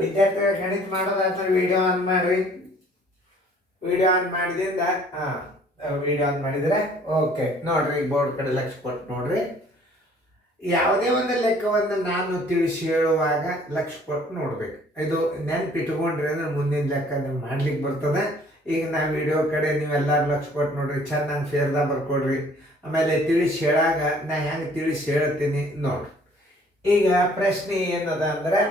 ವಿದ್ಯಾರ್ಥಿಗಳು ಗಣಿತ ಮಾಡೋದಾದ್ರೆ ವಿಡಿಯೋ ಆನ್ ಮಾಡ್ರಿ. ವಿಡಿಯೋ ಆನ್ ಮಾಡಿದಿಂದ ವಿಡಿಯೋ ಆನ್ ಮಾಡಿದರೆ ಓಕೆ. ನೋಡ್ರಿ ಬೋರ್ಡ್ ಕಡೆ ಲಕ್ಷ ಕೊಟ್ಟು ನೋಡ್ರಿ. ಯಾವುದೇ ಒಂದು ಲೆಕ್ಕವನ್ನು ನಾನು ತಿಳಿಸಿ ಹೇಳುವಾಗ ಲಕ್ಷ ಕೊಟ್ಟು ನೋಡ್ಬೇಕು. ಇದು ನೆನ್ಪಿಟ್ಕೊಂಡ್ರಿ ಅಂದ್ರೆ ಮುಂದಿನ ಲೆಕ್ಕ ನೀವು ಮಾಡ್ಲಿಕ್ಕೆ ಬರ್ತದೆ. ಈಗ ನಾ ವಿಡಿಯೋ ಕಡೆ ನೀವೆಲ್ಲರೂ ಲಕ್ಷ ಕೊಟ್ಟು ನೋಡ್ರಿ, ಚೆನ್ನಾಗಿ ಫೇರ್ದಾಗ ಬರ್ಕೊಡ್ರಿ. ಆಮೇಲೆ ತಿಳಿಸಿ ಹೇಳಾಗ ನಾ ಹೆಂಗೆ ತಿಳಿಸಿ ಹೇಳ್ತೀನಿ ನೋಡ್ರಿ. ಈಗ ಪ್ರಶ್ನೆ ಏನದ ಅಂದ್ರೆ,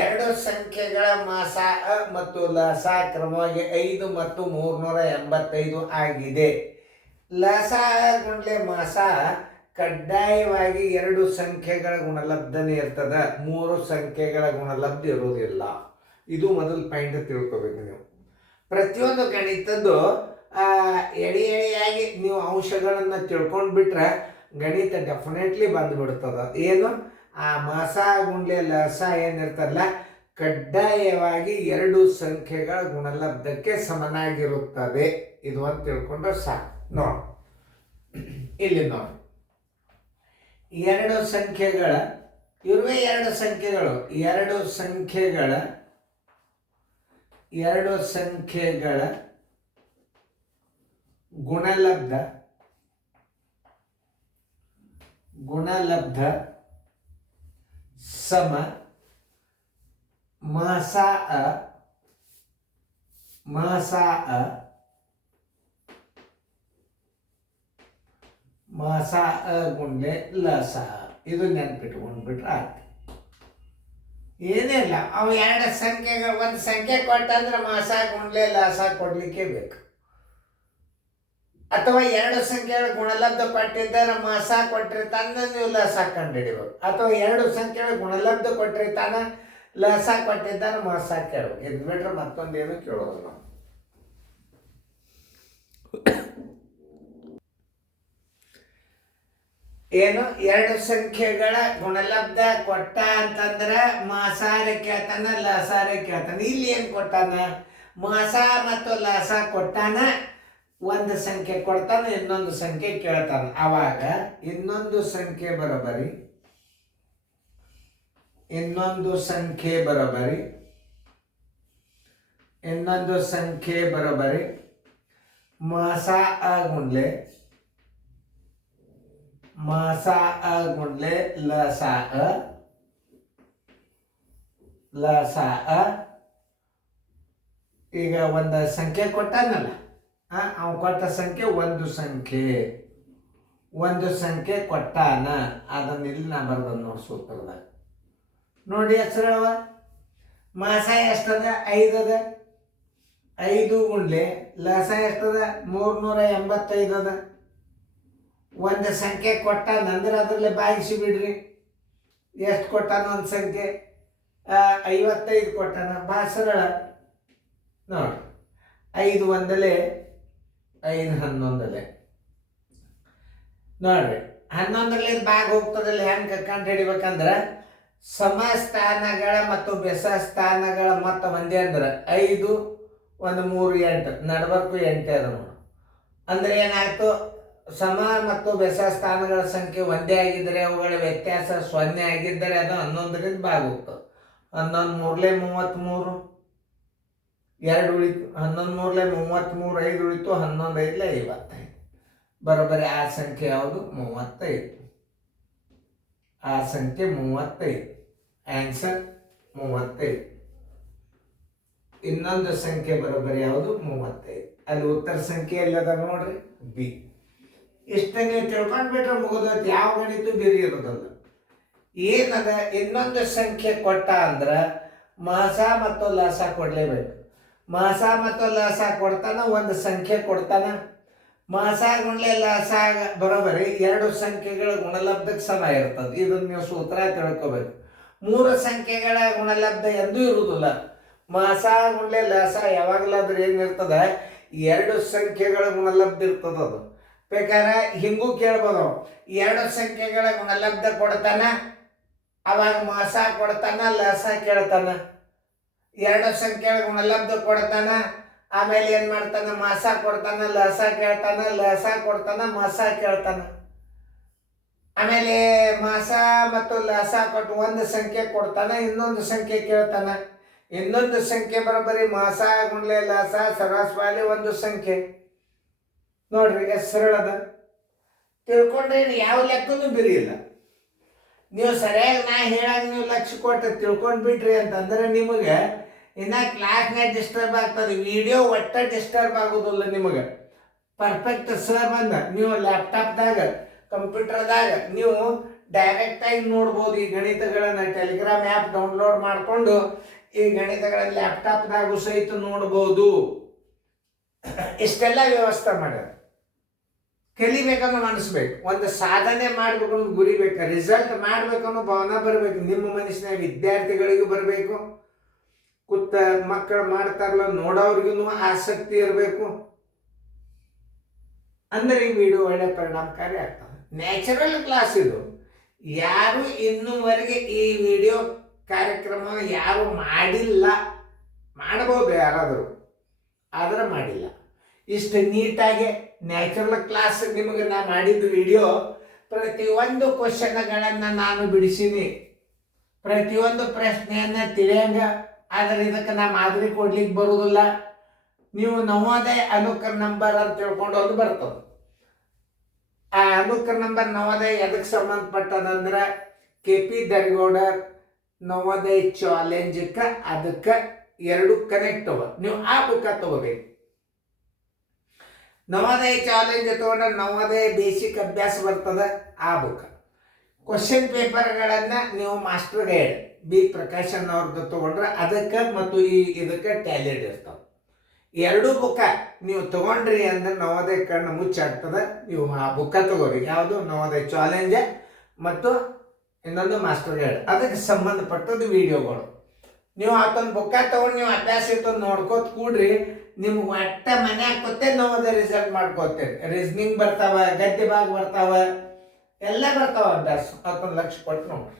ಎರಡು ಸಂಖ್ಯೆಗಳ ಮಾಸ ಮತ್ತು ಲಸ ಕ್ರಮವಾಗಿ 5 ಮತ್ತು 385 ಆಗಿದೆ. ಲಸ ಗುಂಡ್ಲೆ ಮಾಸ ಕಡ್ಡಾಯವಾಗಿ 2 ಸಂಖ್ಯೆಗಳ ಗುಣಲಬ್ಧನೇ ಇರ್ತದ, 3 ಸಂಖ್ಯೆಗಳ ಗುಣಲಬ್ಧ ಇರುವುದಿಲ್ಲ. ಇದು ಮೊದಲು ಪಾಯಿಂಟ್ ತಿಳ್ಕೊಬೇಕು ನೀವು. ಪ್ರತಿಯೊಂದು ಗಣಿತದ್ದು ಎಳೆಯಾಗಿ ನೀವು ಅಂಶಗಳನ್ನು ತಿಳ್ಕೊಂಡು ಬಿಟ್ರೆ ಗಣಿತ ಡೆಫಿನೆಟ್ಲಿ ಬಂದುಬಿಡ್ತದ. ಏನು ಆ ಮಾಸ ಗುಂಡ್ಲೆ ಲಸ ಏನಿರ್ತಲ್ಲ ಕಡ್ಡಾಯವಾಗಿ 2 ಸಂಖ್ಯೆಗಳ ಗುಣಲಬ್ಧಕ್ಕೆ ಸಮನಾಗಿರುತ್ತದೆ. ಇದು ಅಂತ ತಿಳ್ಕೊಂಡ್ರೆ ಸಾಕು. ನೋಡಿ ಇಲ್ಲಿ ನೋಡಿ, 2 ಸಂಖ್ಯೆಗಳ ಇರುವೆ 2 ಸಂಖ್ಯೆಗಳು 2 ಸಂಖ್ಯೆಗಳ ಗುಣಲಬ್ಧ ಸಮ ಮಾಸ ಗುಂಡ್ಲೆ ಲಸ. ಇದು ನೆನ್ಪಿಟ್ಕೊಂಡ್ಬಿಟ್ರೆ ಆಯ್ತು. ಏನಿಲ್ಲ, ಅವು 2 ಸಂಖ್ಯೆಗಳು, ಒಂದು ಸಂಖ್ಯೆ ಕೊಟ್ಟಂದ್ರೆ ಮಾಸ ಗುಂಡ್ಲೆ ಲಸ ಕೊಡ್ಲಿಕ್ಕೆ ಬೇಕು. ಅಥವಾ 2 ಸಂಖ್ಯೆಗಳ ಗುಣಲಬ್ಧ ಕೊಟ್ಟಿದ್ದರೆ ಮಾಸ ಕೊಟ್ಟಿರ್ತಾನ, ನೀವು ಲಸ ಕಂಡುಹಿಡಿಬೇಕು. ಅಥವಾ 2 ಸಂಖ್ಯೆಗಳ ಗುಣಲಬ್ಧ ಕೊಟ್ಟಿರ್ತಾನ, ಲಸ ಕೊಟ್ಟಿದ್ದಾನೆ ಮಾಸ ಕೇಳಬೇಕು. ಇದು ಬಿಟ್ರೆ ಮತ್ತೊಂದೇನು ಕೇಳೋದು ನಾವು. ಏನು 2 ಸಂಖ್ಯೆಗಳ ಗುಣಲಬ್ಧ ಕೊಟ್ಟ ಅಂತಂದ್ರೆ ಮಾಸಾರೆ ಕೇಳ್ತಾನ, ಲಸಾರೆ ಕೇಳ್ತಾನ. ಇಲ್ಲಿ ಏನು ಕೊಟ್ಟಾನ? ಮಾಸ ಮತ್ತು ಲಸ ಕೊಟ್ಟಾನ, ಒಂದು ಸಂಖ್ಯೆ ಕೊಡ್ತಾನೆ, ಇನ್ನೊಂದು ಸಂಖ್ಯೆ ಕೇಳ್ತಾನೆ. ಆವಾಗ ಇನ್ನೊಂದು ಸಂಖ್ಯೆ ಬರೋಬರಿ ಮಾಸ ಗುಂಡ್ಲೆ ಲಸ. ಈಗ ಒಂದು ಸಂಖ್ಯೆ ಕೊಟ್ಟಾನಲ್ಲ, ಅವ್ನು ಕೊಟ್ಟ ಸಂಖ್ಯೆ ಒಂದು ಸಂಖ್ಯೆ ಕೊಟ್ಟಾನ. ಅದನ್ನ ಇಲ್ಲಿ ನಾ ಬರ್ದ ನೋಡಿ ಸೂತ್ರದಾಗ ನೋಡಿ. ಹೆಸರವ ಮಾಸ ಎಷ್ಟದ? 5 ಅದ. 5 ಗುಂಡ್ಲೆ ಲಸ ಎಷ್ಟದ? 385 ಅದ. ಒಂದು ಸಂಖ್ಯೆ ಕೊಟ್ಟಾನಂದ್ರೆ ಅದರಲ್ಲೇ ಭಾಗಿಸಿ ಬಿಡ್ರಿ. ಎಷ್ಟು ಕೊಟ್ಟಾನ? ಒಂದು ಸಂಖ್ಯೆ 55 ಕೊಟ್ಟಾನ. ಭಾಸರಳ ನೋಡಿ, 5 ಒಂದಲೆ 5 11 ನೋಡ್ರಿ. 11ರಲ್ಲಿ ಭಾಗ ಹೋಗ್ತದಲ್ಲ, ಹೆಂಗೆ ಕಂಡು ಹಿಡಿಬೇಕಂದ್ರೆ ಸಮಸ್ಥಾನಗಳ ಮತ್ತು ಬೆಸ ಸ್ಥಾನಗಳ ಮೊತ್ತ ಒಂದೇ ಅಂದ್ರೆ 5 1 3 8 ನಡಬರ್ಕು 8 ಅದ ನೋಡಿ. ಅಂದ್ರೆ ಏನಾಯ್ತು? ಸಮ ಮತ್ತು ಬೆಸ ಸ್ಥಾನಗಳ ಸಂಖ್ಯೆ ಒಂದೇ ಆಗಿದ್ದರೆ ಅವುಗಳ ವ್ಯತ್ಯಾಸ 0 ಆಗಿದ್ದರೆ ಅದು 11ರಿಂದ ಭಾಗ ಹೋಗ್ತದೆ. 11 ಮೂರಲೆ 33 2 ಉಳಿತು. 11 ಮೂರಲೆ 33, 5 ಉಳಿತು. 11 5ಲೆ 55. ಬರೋಬ್ಬರಿ ಆ ಸಂಖ್ಯೆ ಯಾವುದು? 35. ಆ ಸಂಖ್ಯೆ 35. ಆನ್ಸರ್ 35. ಇನ್ನೊಂದು ಸಂಖ್ಯೆ ಬರೋಬ್ಬರಿ ಯಾವುದು? 35. ಅಲ್ಲಿ ಉತ್ತರ ಸಂಖ್ಯೆ ಎಲ್ಲದ ನೋಡ್ರಿ, ಬಿ. ಇಷ್ಟ ನೀವು ತಿಳ್ಕೊಂಡ್ಬಿಟ್ರೆ ಮುಗಿದೋದು. ಯಾವ ಗಣಿತ ಬೇರೆ ಇರೋದಲ್ಲ. ಏನದ? ಇನ್ನೊಂದು ಸಂಖ್ಯೆ ಕೊಟ್ಟ ಅಂದ್ರೆ ಮಾಸ ಮತ್ತು ಲಸ ಕೊಡ್ಲೇಬೇಕು. ಮಾಸ ಮತ್ತು ಲಸ ಕೊಡ್ತಾನ, ಒಂದು ಸಂಖ್ಯೆ ಕೊಡ್ತಾನ. ಮಾಸ ಗುಂಡ್ಲೆ ಲಸ ಬರೋಬರಿ 2 ಸಂಖ್ಯೆಗಳ ಗುಣಲಬ್ಧಕ್ಕೆ ಸಮ ಇರ್ತದೆ. ಇದನ್ನ ನೀವು ಸೂತ್ರ ತಿಳ್ಕೊಬೇಕು. 3 ಸಂಖ್ಯೆಗಳ ಗುಣಲಬ್ಧ ಎಂದೂ ಇರುವುದಿಲ್ಲ. ಮಾಸ ಗುಂಡ್ಲೆ ಲಸ ಯಾವಾಗಲಾದ್ರೂ ಏನಿರ್ತದ? 2 ಸಂಖ್ಯೆಗಳ ಗುಣಲಬ್ಧ ಇರ್ತದ. ಅದು ಬೇಕಾದ್ರೆ ಹಿಂಗೂ ಕೇಳ್ಬೋದು. 2 ಸಂಖ್ಯೆಗಳ ಗುಣಲಬ್ಧ ಕೊಡ್ತಾನ, ಅವಾಗ ಮಾಸ ಕೊಡ್ತಾನ, ಲಸ ಕೇಳ್ತಾನ. 2 ಸಂಖ್ಯೆಗಳ ಗುಣಲಬ್ಧ ಕೊಡ್ತಾನ, ಆಮೇಲೆ ಏನು ಮಾಡ್ತಾನ? ಮಾಸ ಕೊಡ್ತಾನ, ಲಸ ಕೇಳ್ತಾನ, ಲಸ ಕೊಡ್ತಾನ, ಮಾಸ ಕೇಳ್ತಾನ. ಆಮೇಲೆ ಮಾಸ ಮತ್ತು ಲಸ ಕೊಟ್ಟು ಒಂದು ಸಂಖ್ಯೆ ಕೊಡ್ತಾನೆ, ಇನ್ನೊಂದು ಸಂಖ್ಯೆ ಕೇಳ್ತಾನ. ಇನ್ನೊಂದು ಸಂಖ್ಯೆ ಬರೋಬ್ಬರಿ ಮಾಸ ಗುಂಡ್ಲೆ ಲಸ ಸರಾಸರಿ ಒಂದು ಸಂಖ್ಯೆ. ನೋಡ್ರಿ ಎಷ್ಟು ಸರಳದ. ತಿಳ್ಕೊಂಡ್ರೆ ಯಾವ ಲೆಕ್ಕನೂ ಬಿರಿಯಿಲ್ಲ. ನೀವು ಸರಿಯಾಗಿ ನಾ ಹೇಳಾಗ ನೀವು ಲಕ್ಷ್ಯ ಕೊಟ್ಟು ತಿಳ್ಕೊಂಡು ಬಿಟ್ರಿ ಅಂತಂದ್ರೆ ನಿಮಗೆ ಇನ್ನು ಕ್ಲಾಸ್ನಾಗ ಡಿಸ್ಟರ್ಬ್ ಆಗ್ತದೆ, ವಿಡಿಯೋ ಒಟ್ಟ ಡಿಸ್ಟರ್ಬ್ ಆಗೋದಿಲ್ಲ ನಿಮಗೆ. ಪರ್ಫೆಕ್ಟ್ ಸರ್ ಬಂದ ನೀವು ಲ್ಯಾಪ್ಟಾಪ್ದಾಗ ಕಂಪ್ಯೂಟರ್ದಾಗ ನೀವು ಡೈರೆಕ್ಟಾಗಿ ನೋಡ್ಬೋದು ಈ ಗಣಿತಗಳನ್ನು. ಟೆಲಿಗ್ರಾಮ್ ಆ್ಯಪ್ ಡೌನ್ಲೋಡ್ ಮಾಡಿಕೊಂಡು ಈ ಗಣಿತಗಳನ್ನು ಲ್ಯಾಪ್ಟಾಪ್ದಾಗೂ ಸಹಿತ ನೋಡ್ಬೋದು. ಇಷ್ಟೆಲ್ಲ ವ್ಯವಸ್ಥೆ ಮಾಡ್ಯಾರ. ಕಲಿಬೇಕನ್ನೋ ಅನಿಸ್ಬೇಕು, ಒಂದು ಸಾಧನೆ ಮಾಡ್ಬೇಕು ಅನ್ನೋದು ಗುರಿ ಬೇಕು, ರಿಸಲ್ಟ್ ಮಾಡ್ಬೇಕನ್ನೋ ಭಾವನೆ ಬರಬೇಕು ನಿಮ್ಮ ಮನಸ್ಸಿನಾಗ. ವಿದ್ಯಾರ್ಥಿಗಳಿಗೂ ಬರಬೇಕು, ಕೂತ ಮಕ್ಕಳು ಮಾಡ್ತಾರಲ್ಲ ನೋಡೋರಿಗೂ ಆಸಕ್ತಿ ಇರಬೇಕು. ಅಂದರೆ ಈ ವಿಡಿಯೋ ಒಳ್ಳೆ ಪರಿಣಾಮಕಾರಿ ಆಗ್ತದೆ. ನ್ಯಾಚುರಲ್ ಕ್ಲಾಸ್ ಇದು. ಯಾರು ಇನ್ನೂವರೆಗೆ ಈ ವಿಡಿಯೋ ಕಾರ್ಯಕ್ರಮ ಯಾರು ಮಾಡಿಲ್ಲ, ಮಾಡಬಹುದು ಯಾರಾದರೂ, ಆದ್ರೆ ಮಾಡಿಲ್ಲ. ಇಷ್ಟು ನೀಟಾಗಿ ನ್ಯಾಚುರಲ್ ಕ್ಲಾಸ್ ನಿಮಗೆ ನಾ ಮಾಡಿದ್ದು ವಿಡಿಯೋ. ಪ್ರತಿಯೊಂದು ಕ್ವಶನ್ಗಳನ್ನು ನಾನು ಬಿಡಿಸೀನಿ, ಪ್ರತಿಯೊಂದು ಪ್ರಶ್ನೆಯನ್ನು ತಿಳಿಯಂಗ. ಆದರೆ ಇದಕ್ಕೆ ನಾ ಮಾದರಿ ಕೊಡ್ಲಿಕ್ಕೆ ಬರುವುದಿಲ್ಲ. ನೀವು ನವೋದಯ ಅನುಕರ ನಂಬರ್ ಅಂತ ತಿಳ್ಕೊಂಡು ಅದು ಬರ್ತದೆ. ಆ ಅನುಕರ ನಂಬರ್ ನವೋದಯ ಎದಕ್ಕೆ ಸಂಬಂಧಪಟ್ಟದಂದ್ರೆ KP ದರ್ಗೌಡರ್ ನವೋದಯ ಚಾಲೆಂಜಕ್ಕೆ ಅದಕ್ಕೆ ಎರಡು ಕನೆಕ್ಟ್ ಅವ. ನೀವು ಆ ಬುಕ್ಕ ತಗೋಬೇಕು. ನವೋದಯ ಚಾಲೆಂಜ್ ತಗೊಂಡ್ರೆ ನವೋದಯ ಬೇಸಿಕ್ ಅಭ್ಯಾಸ ಬರ್ತದೆ, ಆ ಬುಕ್. ಕ್ವಶನ್ ಪೇಪರ್ಗಳನ್ನು ನೀವು ಮಾಸ್ಟರ್ ಗೈಡ್ B ಪ್ರಕಾಶನ್ ಅವ್ರದ್ದು ತಗೊಂಡ್ರೆ ಅದಕ್ಕೆ ಮತ್ತು ಇದಕ್ಕೆ ಟ್ಯಾಲೆಂಟ್ ಇರ್ತಾವೆ. ಎರಡೂ ಬುಕ್ಕ ನೀವು ತಗೊಂಡ್ರಿ ಅಂದ್ರೆ ನವೋದಯ ಕಣ್ಣು ಮುಚ್ಚಾಗ್ತದೆ. ನೀವು ಆ ಬುಕ್ಕ ತಗೋರಿ. ಯಾವುದು? ನವೋದಯ ಚಾಲೆಂಜ್ ಮತ್ತು ಇನ್ನೊಂದು ಮಾಸ್ಟರ್ ಗೈಡ್. ಅದಕ್ಕೆ ಸಂಬಂಧಪಟ್ಟದ್ದು ವಿಡಿಯೋಗಳು. ನೀವು ಅದೊಂದು ಬುಕ್ಕ ತಗೊಂಡು ನೀವು ಅಭ್ಯಾಸ ಇತ್ತು ನೋಡ್ಕೋತ ಕೂಡ್ರಿ, ನಿಮ್ಗೆ ಒಟ್ಟ ಮನೆ ಹಾಕೋತೆ ನವೋದಯ ರಿಸಲ್ಟ್ ಮಾಡ್ಕೋತೇನೆ. ರೀಸನಿಂಗ್ ಬರ್ತಾವ, ಗದ್ಯ ಭಾಗ ಬರ್ತಾವ, ಎಲ್ಲ ಬರ್ತಾವ ಅಭ್ಯಾಸ. ಅದೊಂದು ಲಕ್ಷ ಕೊಟ್ಟು ನೋಡ್ರಿ.